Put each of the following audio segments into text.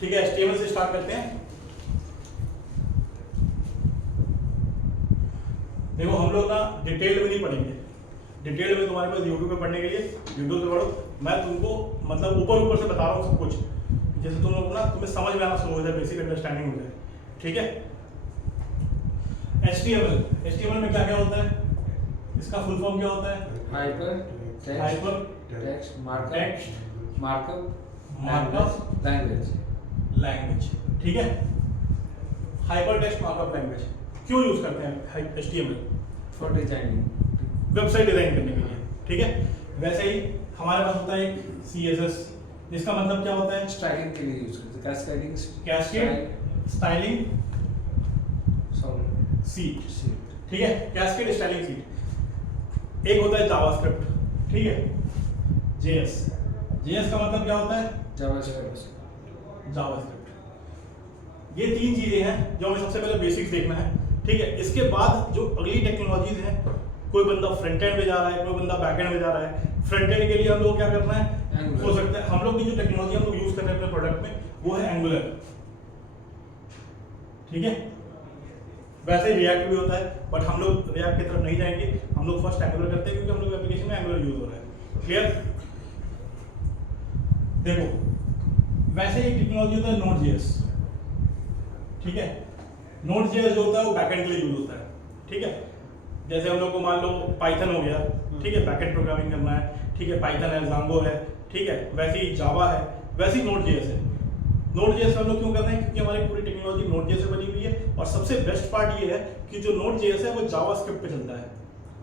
ठीक है, HTML से स्टार्ट करते हैं। देखो हम लोग ना डिटेल में नहीं पढ़ेंगे, डिटेल में तुम्हारे पास यूट्यूब पे पढ़ने के लिए यूट्यूब से पढ़ो। मैं तुमको मतलब ऊपर ऊपर से बता रहा हूँ सब कुछ, जैसे तुम लोग ना तुम्हें समझ में आना शुरू हो जाए, बेसिक अंडरस्टैंडिंग हो जाए। ठीक है, HTML में क्या क्या होता है, इसका फुल फॉर्म क्या होता है? Hyper text markup language. ठीक है, हाइपर टेक्स्ट मार्कअप लैंग्वेज क्यों यूज करते हैं HTML? For designing, website design करने के लिए। ठीक है, वैसे ही हमारे पास होता है एक CSS, जिसका मतलब क्या होता है? स्टाइलिंग के लिए यूज करते हैं, कैस्केड स्टाइलिंग सीट। ठीक है, कैस्केड स्टाइलिंग सीट। एक होता है जावास्क्रिप्ट, ठीक है, JS का मतलब क्या होता है? जावास्क्रिप्ट। ये तीन चीजें हैं जो हमें सबसे पहले बेसिक्स देखना है। ठीक है, इसके बाद जो अगली टेक्नोलॉजीज हैं, कोई बंदा फ्रंट एंड में जा रहा है, कोई बंदा बैक एंड में जा रहा है। फ्रंट एंड के लिए हम लोग क्या करना है, हो सकता है हम लोग की जो टेक्नोलॉजी हम लोग यूज कर रहे हैं अपने प्रोडक्ट में वो है एंगुलर। ठीक है, वैसे ही रिएक्ट भी होता है, बट हम लोग रिएक्ट की तरफ नहीं जाएंगे, हम लोग फर्स्ट एंगुलर करते हैं क्योंकि हम लोग एप्लीकेशन में एंगुलर यूज हो रहा है। क्लियर? देखो वैसे ही टेक्नोलॉजी होता है Node.js। ठीक है, Node.js जो होता है वो बैकएंड के लिए यूज होता है। ठीक है, जैसे हम लोग को मान लो पाइथन हो गया, ठीक है, बैकएंड प्रोग्रामिंग करना है, ठीक है, पाइथन है, जांगो है, ठीक है, वैसे ही जावा है, वैसे ही Node.js है। Node.js हम लोग क्यों करते हैं? क्योंकि हमारी पूरी टेक्नोलॉजी Node.js से बनी हुई है, और सबसे बेस्ट पार्ट ये है कि जो Node.js है वो जावास्क्रिप्ट पे चलता है।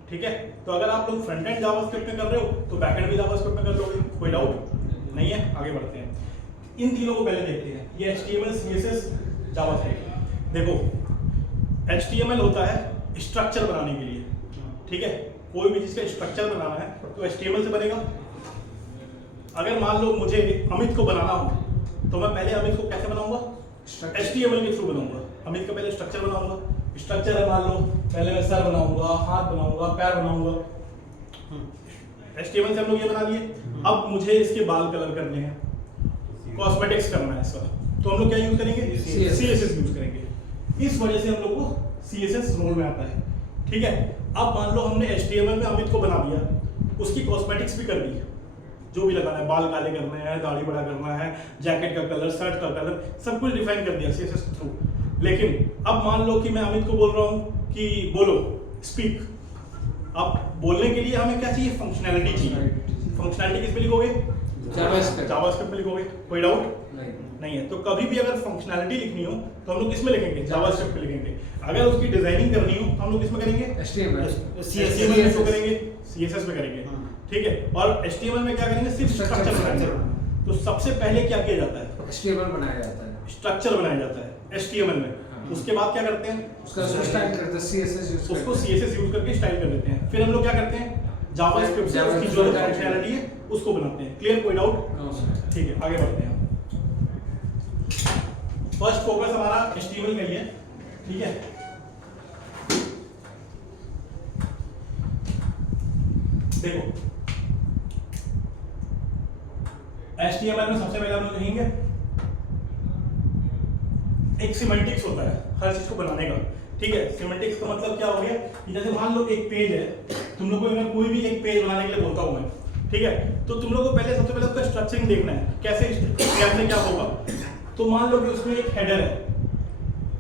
ठीक है, तो अगर आप लोग फ्रंट एंड जावास्क्रिप्ट में कर रहे हो तो बैकएंड भी जावास्क्रिप्ट में कर लोगे, कोई डाउट नहीं है। आगे बढ़ते हैं, इन तीनों को पहले देखते हैं, ये HTML CSS जावास्क्रिप्ट। देखो HTML होता है स्ट्रक्चर बनाने के लिए। ठीक है, कोई भी चीज का स्ट्रक्चर बनाना है तो HTML से बनेगा। अगर मान लो मुझे अमित को बनाना हो तो मैं पहले अमित को कैसे बनाऊंगा? HTML के थ्रू बनाऊंगा। अमित का पहले स्ट्रक्चर बनाऊंगा, स्ट्रक्चर है मान लो, पहले मैं सर बनाऊंगा, हाथ बनाऊंगा, पैर बनाऊंगा। HTML से हम लोग ये बना लिए। अब मुझे इसके बाल कलर करने हैं, कॉस्मेटिक्स करना है इसका, तो हम लोग क्या यूज करेंगे? CSS यूज करेंगे। इस वजह से हम लोग को CSS रोल में आता है। ठीक है, अब मान लो हमने HTML में अमित को बना दिया, उसकी कॉस्मेटिक्स भी कर दी, जो भी लगाना है, बाल काले करने हैं, दाढ़ी बड़ा करना है, जैकेट का कलर, शर्ट का कलर, सब कुछ डिफाइन कर दिया CSS के थ्रू। लेकिन अब मान लो कि मैं अमित को बोल रहा हूँ कि बोलो स्पीक। अब बोलने के लिए हमें क्या चाहिए? फंक्शनैलिटी चाहिए। फंक्शनैलिटी किस पे लिखोगे? जावास्क्रिप्ट पे लिखोगे, कोई डाउट नहीं है। तो कभी भी अगर फंक्शनैलिटी लिखनी हो तो हम लोग किस में लिखेंगे? जावास्क्रिप्ट पे लिखेंगे। अगर उसकी डिजाइनिंग करनी हो तो हम लोग किस में करेंगे? HTML में करेंगे, CSS में करेंगे। ठीक है, और HTML में क्या करेंगे? सिर्फ स्ट्रक्चर बनाएंगे। तो सबसे पहले क्या किया जाता है? HTML बनाया जाता है, स्ट्रक्चर बनाया जाता है HTML में। उसके बाद क्या करते हैं? उसका स्टाइल करते हैं, CSS यूज करके स्टाइल कर देते हैं। फिर हम लोग क्या करते हैं? जावास्क्रिप्ट से उसकी जो फंक्शनैलिटी है उसको बनाते हैं। क्लियर? कोई डाउट? ठीक है, आगे बढ़ते हैं। फर्स्ट फोकस हमारा HTML का ही है। ठीक है, देखो HTML में सबसे पहले हम लोग लिखेंगे, एक सिमेंटिक्स होता है हर चीज को बनाने का। ठीक है, सिमेंटिक्स का मतलब क्या हो गया कि जैसे मान लो एक पेज है, तुम लोग को अगर कोई भी एक पेज बनाने के लिए बोलता हूं मैं, ठीक है, तो तुम लोग को पहले सबसे पहले उसका स्ट्रक्चरिंग देखना है, कैसे क्या होगा। तो मान लो कि उसमें एक हेडर है,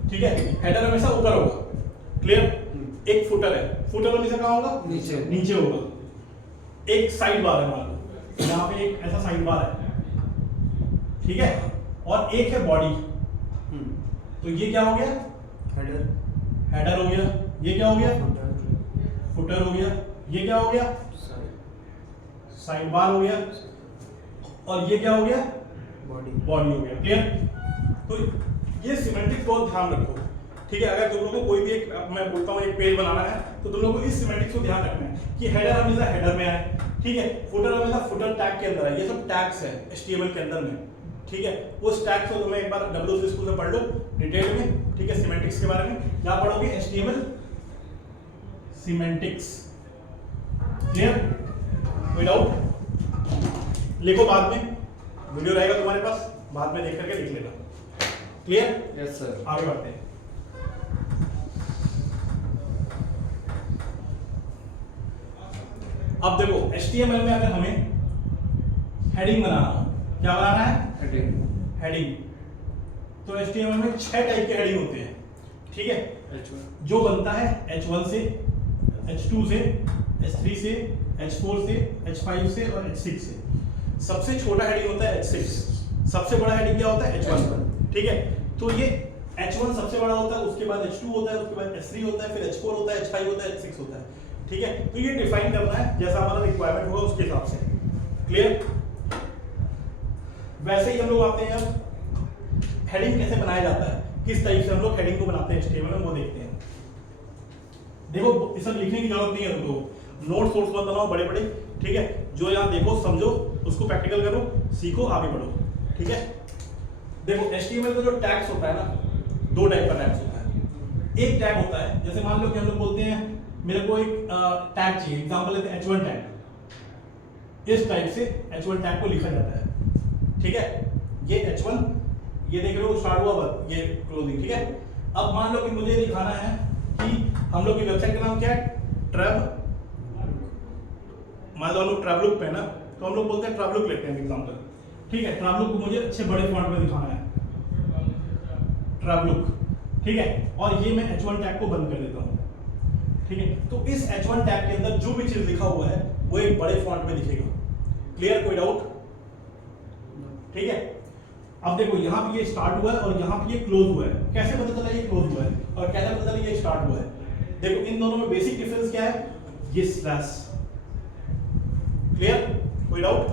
ठीक है, हेडर हमेशा ऊपर होगा। क्लियर? एक फुटर है, फुटर हमेशा कहाँ होगा? नीचे होगा। एक साइड बार है, मान लो यहाँ पे एक ऐसा साइड बार है, ठीक है, और एक है बॉडी। तो ये क्या हो गया? हेडर हो गया। ये क्या हो गया? फुटर हो गया। ये क्या हो गया? साइड बार हो गया। और ये क्या हो गया? बॉडी हो गया। क्लियर? तो ये सिमेंटिक्स बहुत ध्यान रखो। ठीक है, अगर तुम लोगों को कोई भी एक, मैं बोलता हूँ एक पेज बनाना है तो तुम लोगों को इस सिमेंटिक्स को ध्यान रखना है कि हेडर हमेशा हेडर में आए, ठीक है, फुटर हमेशा फुटर टैग के अंदर है। ये सब टैग्स है HTML के अंदर में। ठीक है, उस टैग को तुम्हें एक बार WC स्कूल में पढ़ लो डिटेल में। ठीक है, सिमेंटिक्स के बारे में क्या पढ़ोगे? HTML semantics. क्लियर? कोई डाउट? लिखो बाद में, वीडियो रहेगा तुम्हारे पास, बाद में देख करके लिख लेना। क्लियर? Yes sir. आगे बढ़ते हैं। अब देखो HTML में अगर हमें हेडिंग बनाना हो, क्या बनाना है? हेडिंग। हेडिंग। तो HTML में 6 टाइप के हेडिंग होते हैं, ठीक है? H1 जो बनता है H1 से, H2 से, H3 से, H4 से, H5 से और H6 से। सबसे छोटा हेडिंग होता है H6, सबसे बड़ा हेडिंग क्या होता है? H1, ठीक है? तो ये H1 सबसे बड़ा होता है, उसके बाद H2 होता है, उसके बाद H3 होता है, फिर H4 होता है, H5 होता है, H6 होता है, ठीक है? तो ये डिफाइन करना है जैसा हमारा रिक्वायरमेंट होगा उसके हिसाब से। क्लियर? वैसे ही हम लोग आते हैं अब हेडिंग कैसे बनाया जाता है, किस टाइप से हम लोग हेडिंग को बनाते हैं HTML में, वो देखते हैं। देखो ये सब लिखने की जरूरत नहीं है तुमको, नोट सोर्स मत बनाओ बड़े बड़े, ठीक है? जो यहाँ देखो समझो, उसको प्रैक्टिकल करो, सीखो, आगे बढ़ो, ठीक है? देखो HTML का जो टैग्स होता है ना, 2 टाइप का टैग्स होता है। एक टैग होता है, जैसे मान लो कि हम लोग बोलते हैं मेरे को एक टैग चाहिए, एग्जांपल लेते हैं H1 टैग। इस टाइप से H1 टैग को लिखा जाता है, ठीक है? ये H1, ये देख रहे हो स्टार्ट हुआ बस, ये क्लोजिंग, ठीक है? अब मान लो कि मुझे दिखाना है कि हम लोग की वेबसाइट का नाम क्या है? ट्रैब, मान लो हम लोग ट्रैवलुक पे है ना, तो हम लोग बोलते हैं ट्रैवलुक लेते हैं एग्जांपल, ठीक है? ट्रैवलुक को मुझे अच्छे बड़े फॉन्ट में दिखाना है, ट्रैवलुक, ठीक है? और ये मैं H1 टैग को बंद कर देता हूँ, ठीक है? तो इस H1 टैग के अंदर जो भी चीज लिखा हुआ है वो एक बड़े फॉन्ट में दिखेगा। क्लियर? कोई डाउट? ठीक है? अब देखो यहाँ पे ये स्टार्ट हुआ है और यहाँ पे ये क्लोज हुआ है, कैसे पता चला ये क्लोज हुआ है और कैसे पता चला ये स्टार्ट हुआ है? देखो इन दोनों में बेसिक डिफरेंस क्या है? ये स्लैश। क्लियर? कोई डाउट?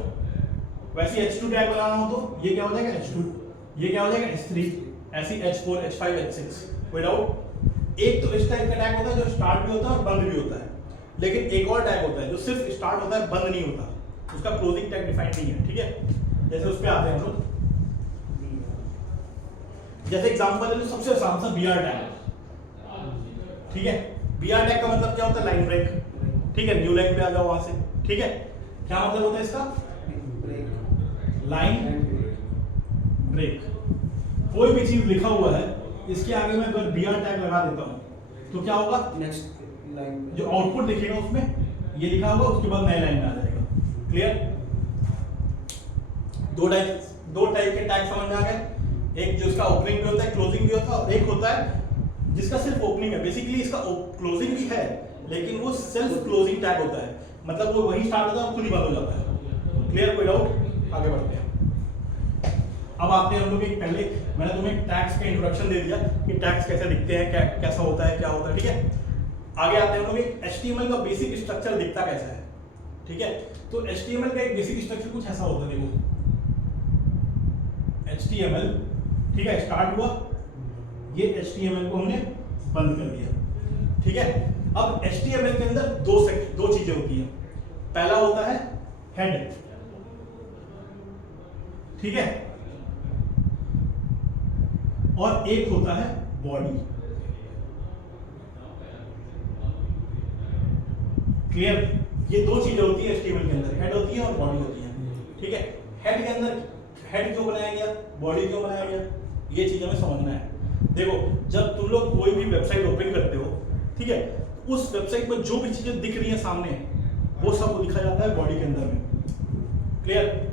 वैसे H2 टैग बनाना हो तो ये क्या हो जाएगा? H2, ये क्या हो जाएगा? H3, ऐसी H4, H5, H6। कोई डाउट? एक तो इस टाइप का टैग होता है जो स्टार्ट भी होता है और बंद भी होता है, लेकिन एक और टैग होता है जो सिर्फ स्टार्ट होता है, बंद नहीं होता, उसका क्लोजिंग टैग डिफाइन नहीं है, ठीक है? जैसे उस पे आते हैं हम लोग, जैसे एग्जांपल ले लो, सबसे आसान सा BR टैग, ठीक है? BR टैग का मतलब क्या होता है? लाइन ब्रेक, ठीक है? न्यू लाइन पे आ जाओ वहां से, ठीक है? क्या मतलब होता है इसका? Line break. कोई भी चीज लिखा हुआ है, इसके आगे मैं अगर BR टैग लगा देता हूं तो क्या होगा? नेक्स्ट लाइन जो आउटपुट दिखेगा उसमें ये लिखा होगा, उसके बाद नए लाइन में आ जाएगा। क्लियर? दो टाइप के टैग समझ में आ गए? एक जो इसका ओपनिंग भी होता है, क्लोजिंग भी होता है, और एक होता है जिसका सिर्फ ओपनिंग है। बेसिकली इसका क्लोजिंग भी है, लेकिन वो सेल्फ क्लोजिंग टैग होता है, मतलब वो वही स्टार्ट होता है और खुद ही बंद हो जाता है। क्लियर? कोई डाउट? आगे बढ़ते हैं। अब आते हैं हम लोग एक, पहले मैंने तुम्हें टैग्स का इंट्रोडक्शन दे दिया कि टैग्स कैसे दिखते हैं, कैसा होता है, क्या होता है, ठीक है? आगे आते हैं हम लोग एक HTML का बेसिक स्ट्रक्चर दिखता कैसा है, ठीक है? तो HTML का एक बेसिक स्ट्रक्चर कुछ ऐसा होता है। देखो HTML, ठीक है? स्टार्ट हुआ, ये HTML को हमने बंद कर दिया, ठीक है? अब HTML के अंदर दो चीजें होती हैं। पहला होता है हेड, ठीक है? और एक होता है बॉडी। क्लियर? ये दो चीजें होती है HTML के अंदर, हेड होती है और बॉडी होती है, ठीक है? हेड के अंदर हेड क्यों बनाया गया, बॉडी क्यों बनाया गया, ये चीज हमें समझना है। देखो जब तुम लोग कोई भी वेबसाइट ओपन करते हो, ठीक है, उस वेबसाइट में जो भी चीजें दिख रही है सामने, वो सब लिखा जाता है बॉडी के अंदर में। क्लियर?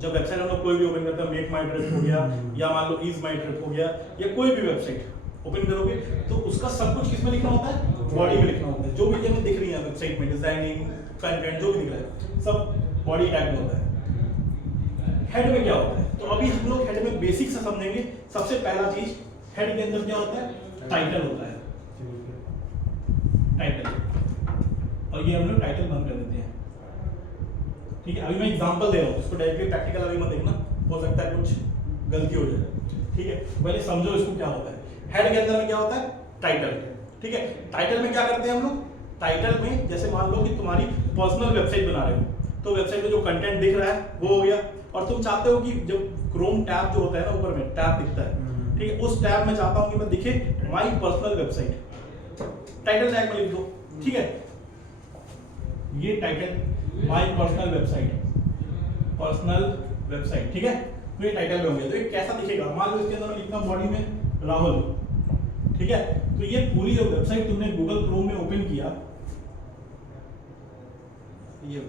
जब वेबसाइट हम लोग कोई भी ओपन करते हैं, मेक माई ट्रिप हो गया या मान लो इज माई ट्रिप हो गया, या कोई भी वेबसाइट ओपन करोगे तो उसका सब कुछ किसमें लिखना होता है? बॉडी में लिखना होता है। जो भी हमें दिख रही है वेबसाइट में, डिजाइनिंग, कंटेंट, जो भी दिख रहा है, सब बॉडी टैग में होता है। हेड में क्या होता है? तो अभी हम लोग हेड में बेसिक से समझेंगे। सबसे पहला चीज, हेड के अंदर क्या होता है? टाइटल होता है, टाइटल। और ये हम लोग टाइटल बंद कर देते हैं, ठीक है? अभी मैं एग्जांपल दे रहा हूँ, इसको डायरेक्टली प्रैक्टिकल अभी मत देखना, हो सकता है कुछ गलती हो जाए, ठीक है? पहले समझो इसको क्या होता है। हेड के अंदर में क्या होता है? टाइटल, ठीक है? टाइटल में क्या करते हैं हम लोग? टाइटल में जैसे मान लो कि तुम्हारी पर्सनल वेबसाइट बना रहे हो, तो वेबसाइट में जो कंटेंट दिख रहा है वो हो गया, और तुम चाहते हो कि जब क्रोम टैब जो होता है ना, ऊपर में टैब दिखता है, ठीक है? उस टैब में चाहता हूं कि मैं दिखे my personal website, title tag में लिख दो, ठीक है? ये टाइटल माई पर्सनल वेबसाइट, ठीक है? तो ये टाइटल में हो गया। तो ये कैसा दिखेगा, मान लो इसके अंदर लिखा बॉडी में राहुल, ठीक है। तो ये पूरी जो वेबसाइट तुमने गूगल क्रोम में ओपन किया, ये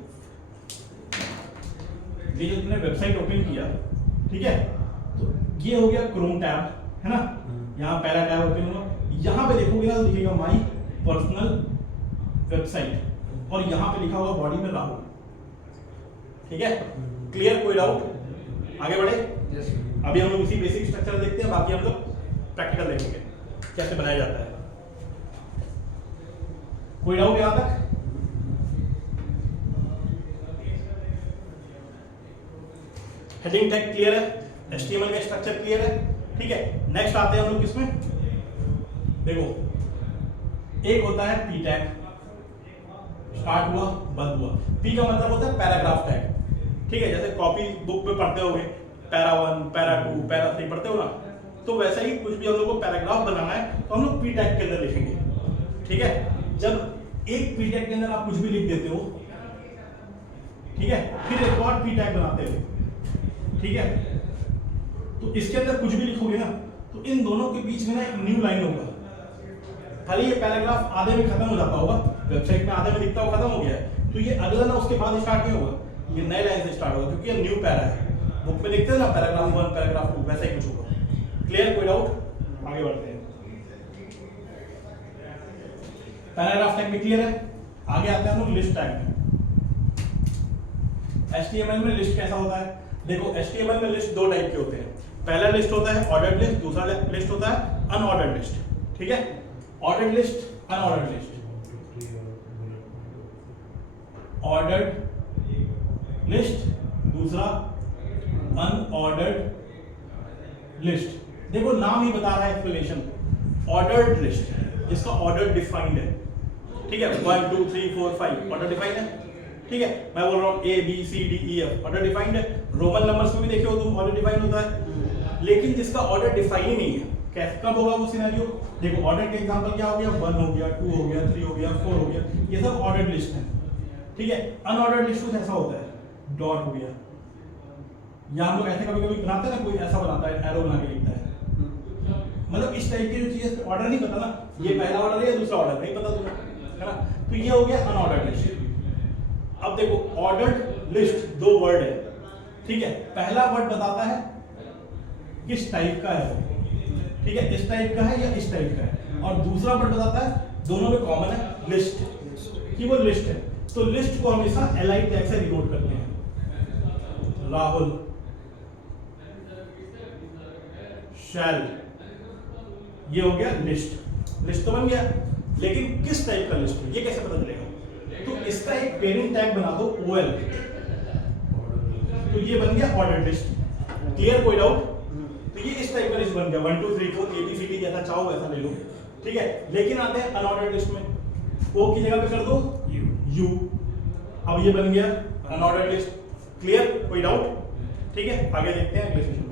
जो तुमने वेबसाइट ओपन किया, ठीक है, तो ये हो गया क्रोम टैब, है ना। यहाँ पहला टैब ओपन हुआ, यहाँ पे देखोगे ना तो दिखेगा माई पर्सनल वेबसाइट, और यहाँ पे लिखा होगा बॉडी में राहुल, ठीक है। क्लियर, कोई डाउट? आगे बढ़े। यस। अभी हम लोग इसी बेसिक स्ट्रक्चर देखते हैं, बाकी हम लोग प्रैक्टिकल देखेंगे कैसे बनाया जाता है। कोई डाउट यहां तक? हेडिंग टैग क्लियर है, HTML का स्ट्रक्चर क्लियर है, ठीक है। नेक्स्ट आते हैं हम लोग किसमें, देखो एक होता है पी टैग, स्टार्ट हुआ बंद हुआ। पी का मतलब होता है पैराग्राफ टैग, ठीक है। जैसे कॉपी बुक में पढ़ते होगे, पैरा 1, पैरा 2, पैरा 3 पढ़ते हो ना, तो वैसा ही कुछ भी हम लोग को पैराग्राफ बनाना है तो हम लोग पी टैग के अंदर लिखेंगे, ठीक है। जब एक पी टैग के अंदर आप कुछ भी लिख देते हो, ठीक है, फिर एक और पी टैग बनाते हो, ठीक है, तो इसके अंदर कुछ भी लिखोगे ना तो इन दोनों के बीच में ना एक न्यू लाइन होगा। खाली ये पैराग्राफ आधे में खत्म हो जाता होगा, वेबसाइट में आधे में लिखता हुआ खत्म हो गया है, तो ये अगला ना उसके बाद स्टार्ट नहीं होगा, ये नए लाइन से स्टार्ट होगा, क्योंकि ये न्यू पैरा है। बुक में लिखते हैं ना पैराग्राफ 1, पैराग्राफ 2, वैसा ही कुछ होगा। क्लियर, कोई डाउट? आगे बढ़ते हैं। पैराग्राफ टैग भी क्लियर है। आगे आते हैं हम लोग लिस्ट टैग में। HTML में लिस्ट कैसा होता है, देखो HTML में लिस्ट दो टाइप के होते हैं। पहला लिस्ट होता है ऑर्डर्ड लिस्ट, दूसरा लिस्ट होता है अनऑर्डर्ड लिस्ट, ठीक है। Ordered list, unordered list. Ordered list, दूसरा अनऑर्डर्ड लिस्ट। देखो नाम ही बता रहा है, एक्सप्लेनेशन। ऑर्डर्ड लिस्ट जिसका ऑर्डर डिफाइंड है, ठीक है, 1 2 3 4 5 ऑर्डर डिफाइंड है, ठीक है। मैं बोल रहा हूँ A B C D E F order defined है। रोमन नंबर्स में भी देखे हो तुम, ऑर्डर डिफाइंड होता है। लेकिन जिसका ऑर्डर डिफाइन ही नहीं है, कैसे कब होगा वो सिनेरियो, देखो ऑर्डर के एग्जांपल क्या हो गया, 1 हो गया, 2 हो गया, 3 हो गया, 4 हो गया, ये सब ऑर्डर्ड लिस्ट है, ठीक है। अनऑर्डर्ड लिस्ट कुछ ऐसा होता है, डॉट हो गया, या हम लोग ऐसे कभी कभी बनाते हैं ना, कोई ऐसा बनाता है एरो बना के लिखता है, मतलब इस टाइप की जो चीजें ऑर्डर नहीं पता ना, ये पहला ऑर्डर है या दूसरा ऑर्डर नहीं पता तुम्हें, है ना। तो ये हो गया अनऑर्डर्ड लिस्ट। अब देखो ऑर्डर्ड लिस्ट दो वर्ड है, ठीक है। पहला वर्ड बताता है किस टाइप का है, ठीक है, इस टाइप का है या इस टाइप का है, और दूसरा वर्ड बताता है दोनों में कॉमन है, लिस्ट, कि वो लिस्ट है। तो लिस्ट को हमेशा li टैग से डिनोट करते हैं, राहुल शैल, ये हो गया लिस्ट। लिस्ट तो बन गया, लेकिन किस टाइप का लिस्ट है ये कैसे पता चलेगा, तो इसका एक पेरेंट टैग बना दो OL, तो ये बन गया ऑर्डर्ड लिस्ट। क्लियर, कोई डाउट? तो ये इस टाइप का लिस्ट बन गया, 1 2 3 4 ABCD जैसा चाहो वैसा ले लो, ठीक है। लेकिन आते हैं अनऑर्डर्ड लिस्ट में, O की जगह पे कर दो U, अब ये बन गया अनऑर्डर्ड लिस्ट। क्लियर, कोई डाउट? ठीक है, आगे देखते हैं अगले सेशन।